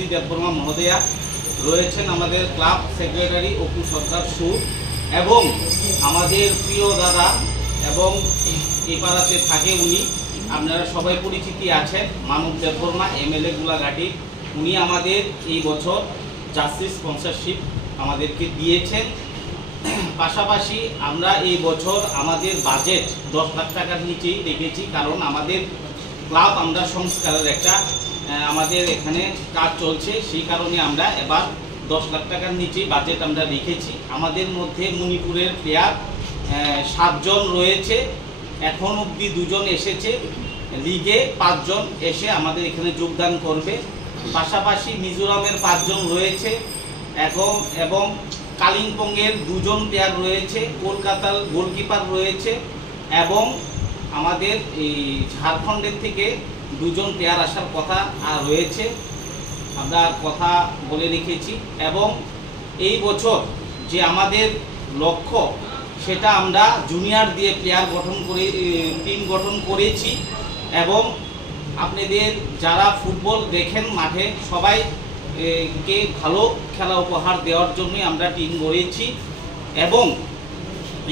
মালতী দেববর্মা মহোদয়া, রয়েছেন আমাদের club secretary Apu সরকার সুর, এবং আমাদের প্রিয় দাদা এবং এই পাড়াতে থাকে উনি, আপনারা সবাই পরিচিতি আছেন, মানব দেববর্মা এমএলএ গোলাঘাটি। উনি আমাদের এই বছর জার্সি স্পন্সরশিপ আমাদেরকে দিয়েছেন। পাশাপাশি আমরা এই বছর আমাদের বাজেট 10 লাখ টাকার নিচেই রেখেছি, কারণ আমাদের ক্লাব আমরা সংস্কারের একটা আমাদের এখানে কাজ চলছে, সেই কারণে আমরা এবার 10 লাখ টাকার নিচেই বাজেট আমরা রেখেছি। আমাদের মধ্যে মণিপুরের প্লেয়ার 7 জন রয়েছে, এখন অবধি 2 জন এসেছে, লিগে 5 জন এসে আমাদের এখানে যোগদান করবে। পাশাপাশি মিজোরামের 5 জন রয়েছে এবং কালিম্পংয়ের 2 জন প্লেয়ার রয়েছে, কলকাতার গোলকিপার রয়েছে, এবং আমাদের এই ঝাড়খণ্ডের থেকে 2 জন প্লেয়ার আসার কথা রয়েছে, আমরা কথা বলে রেখেছি। এবং এই বছর যে আমাদের লক্ষ্য, সেটা আমরা জুনিয়র দিয়ে প্লেয়ার টিম গঠন করেছি, এবং আপনাদের যারা ফুটবল দেখেন মাঠে সবাইকে ভালো খেলা উপহার দেওয়ার জন্যই আমরা টিম গড়েছি। এবং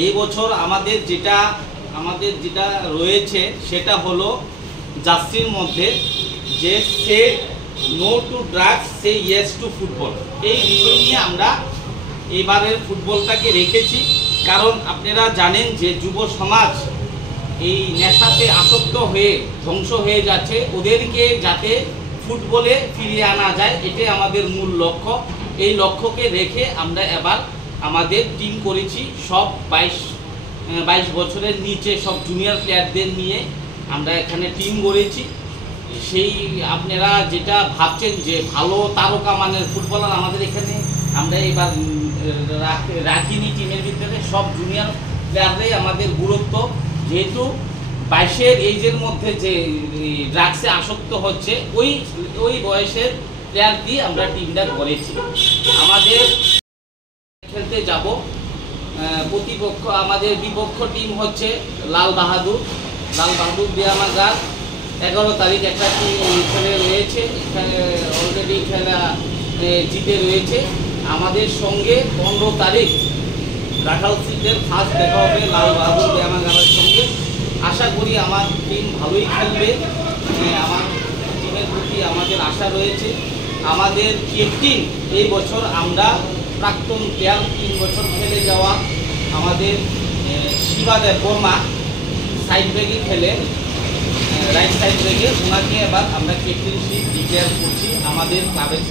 এই বছর আমাদের যেটা রয়েছে সেটা হলো জার্সির মধ্যে যে say no to drugs, say yes to football, এই বিষয় নিয়ে আমরা এবারের ফুটবলটাকে রেখেছি। কারণ আপনারা জানেন যে যুব সমাজ এই নেশাতে আসক্ত হয়ে ধ্বংস হয়ে যাচ্ছে, ওদেরকে যাতে ফুটবলে ফিরিয়ে আনা যায়, এটাই আমাদের মূল লক্ষ্য। এই লক্ষ্যকে রেখে আমরা এবার আমাদের টিম করেছি, সব 22 বছরের নিচে সব জুনিয়র প্লেয়ারদের নিয়ে আমরা এখানে টিম গড়েছি। সেই আপনারা যেটা ভাবছেন যে ভালো তারকা মানের ফুটবলার আমাদের এখানে আমরা এবার রাখিনি টিমের ভিতরে, সব জুনিয়র প্লেয়াররাই আমাদের গুরুত্ব, যেহেতু 22 এজের মধ্যে যে ড্রাগসে আসক্ত হচ্ছে ওই বয়সের প্লেয়ার দিয়ে আমরা টিমটা করেছি। আমাদের খেলতে যাব প্রতিপক্ষ, আমাদের বিপক্ষ টিম হচ্ছে লাল বাহাদুর ব্যায়ামাগার। 11 তারিখ একটা টিম খেলে রয়েছে, অলরেডি খেলা জিতে রয়েছে। আমাদের সঙ্গে 15 তারিখ রাখালসিদের ফার্স্ট দেখা হবে লাল বাহাদুর ব্যায়ামাগারের সঙ্গে। আশা করি আমার টিম ভালোই খেলবে, আমার টিমের প্রতি আমাদের আশা রয়েছে। আমাদের ক্যাপ্টেন এই বছর আমরা প্রাক্তন প্লেয়ার, 3 বছর খেলে যাওয়া আমাদের শিবা দেববর্মা সাইড ব্যাগে খেলে, রাইট সাইড ব্যাগে, ওনাকে এবার আমরা ক্যাপ্টেনশিপ ডিক্লেয়ার করছি আমাদের ক্লাবের।